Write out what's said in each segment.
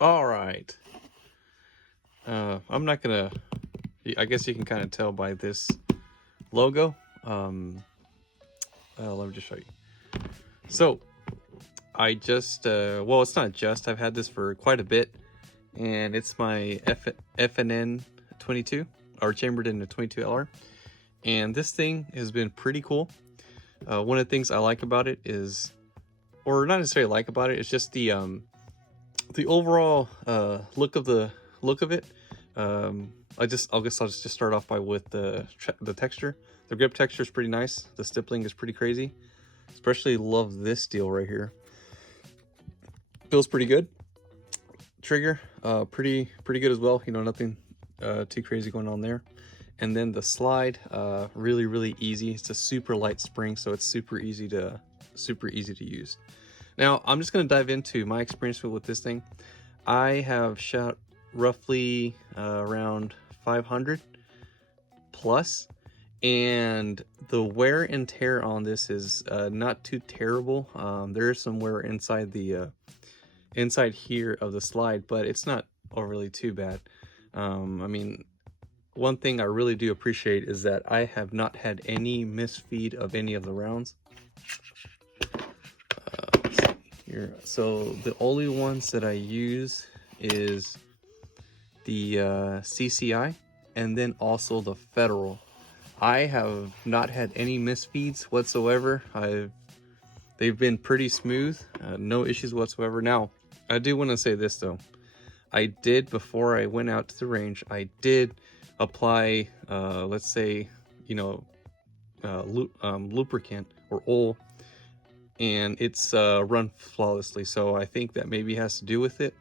All right. I'm not gonna. I guess you can kind of tell by this logo. Let me just show you. So I just well, it's not just. I've had this for quite a bit, and it's my FNN 22 or chambered in a 22LR, and this thing has been pretty cool. One of the things I like about it is, or not necessarily like about it, it's just the overall look of it. I'll guess I'll just start off with the texture. The grip texture is pretty nice. The stippling is pretty crazy. Especially love this deal right here. Feels pretty good. Trigger, pretty good as well. You know, nothing too crazy going on there. And then the slide, really easy. It's a super light spring, so it's super easy to use. Now I'm just gonna dive into my experience with this thing. I have shot roughly around 500 plus, and the wear and tear on this is not too terrible. There is some wear inside the inside here of the slide, but it's not overly too bad. I mean, one thing I really do appreciate is that I have not had any misfeed of any of the rounds. Let's see here. So the only ones that I use is the CCI and then also the Federal. I have not had any misfeeds whatsoever. They've been pretty smooth, no issues whatsoever. Now, I do want to say this though. I did, before I went out to the range, I did apply, let's say, you know, lubricant or oil, and it's run flawlessly. So I think that maybe has to do with it.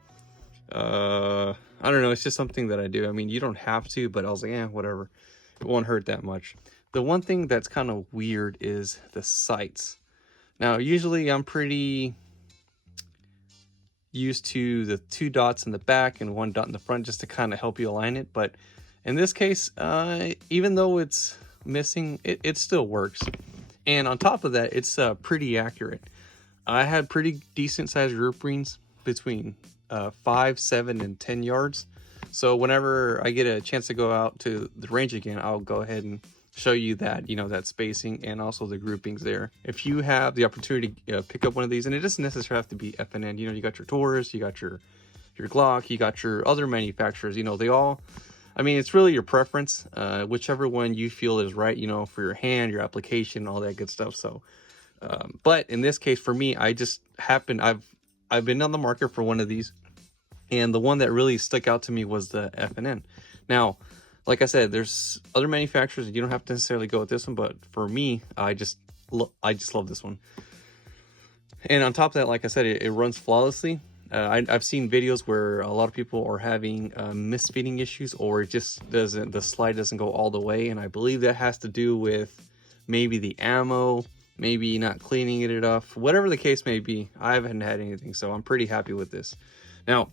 I don't know, it's just something that I do. I mean, you don't have to, but I was like, yeah, whatever. It won't hurt that much. The one thing that's kind of weird is the sights. Now, usually I'm pretty used to the 2 dots in the back and 1 dot in the front just to kind of help you align it. But in this case, even though it's missing, it still works. And on top of that, it's pretty accurate. I had pretty decent sized group rings between 5, 7, and 10 yards. So whenever I get a chance to go out to the range again, I'll go ahead and show you that, you know, that spacing and also the groupings there. If you have the opportunity to pick up one of these, and it doesn't necessarily have to be FNN, you know, you got your Taurus, you got your Glock, you got your other manufacturers, you know, they all, I mean, it's really your preference, whichever one you feel is right, you know, for your hand, your application, all that good stuff. So, but in this case, for me, I just happened, I've been on the market for one of these, and the one that really stuck out to me was the FNN. Now, like I said, there's other manufacturers, you don't have to necessarily go with this one, but for me, I just love this one. And on top of that, like I said, it runs flawlessly. I've seen videos where a lot of people are having misfeeding issues, or it just doesn't, the slide doesn't go all the way, and I believe that has to do with maybe the ammo, maybe not cleaning it enough, whatever the case may be. I haven't had anything, so I'm pretty happy with this. Now,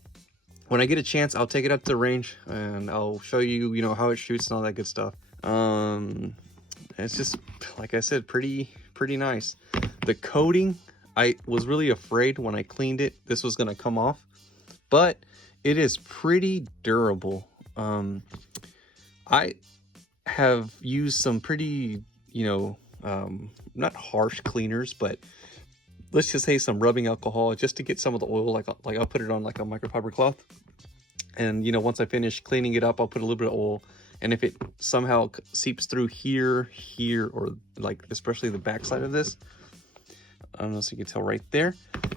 when I get a chance, I'll take it up to the range and I'll show you, you know, how it shoots and all that good stuff. It's just, like I said, pretty nice. The coating, I was really afraid when I cleaned it this was gonna come off, but it is pretty durable. I have used some pretty, you know, not harsh cleaners, but let's just say some rubbing alcohol just to get some of the oil. Like I'll put it on like a microfiber cloth, and you know, once I finish cleaning it up, I'll put a little bit of oil, and if it somehow seeps through here, or like especially the back side of this, I don't know if you can tell right there,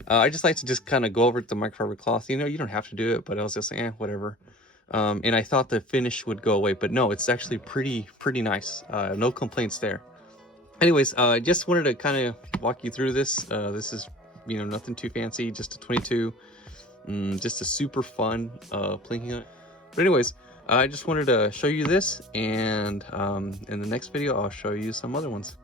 I just like to just kind of go over it with the microfiber cloth. You know, you don't have to do it, but I was just like, whatever. And I thought the finish would go away, but no, it's actually pretty nice. No complaints there. Anyways, I just wanted to kind of walk you through this. This is, you know, nothing too fancy, just a 22, just a super fun plinking on it. But anyways, I just wanted to show you this, and in the next video, I'll show you some other ones.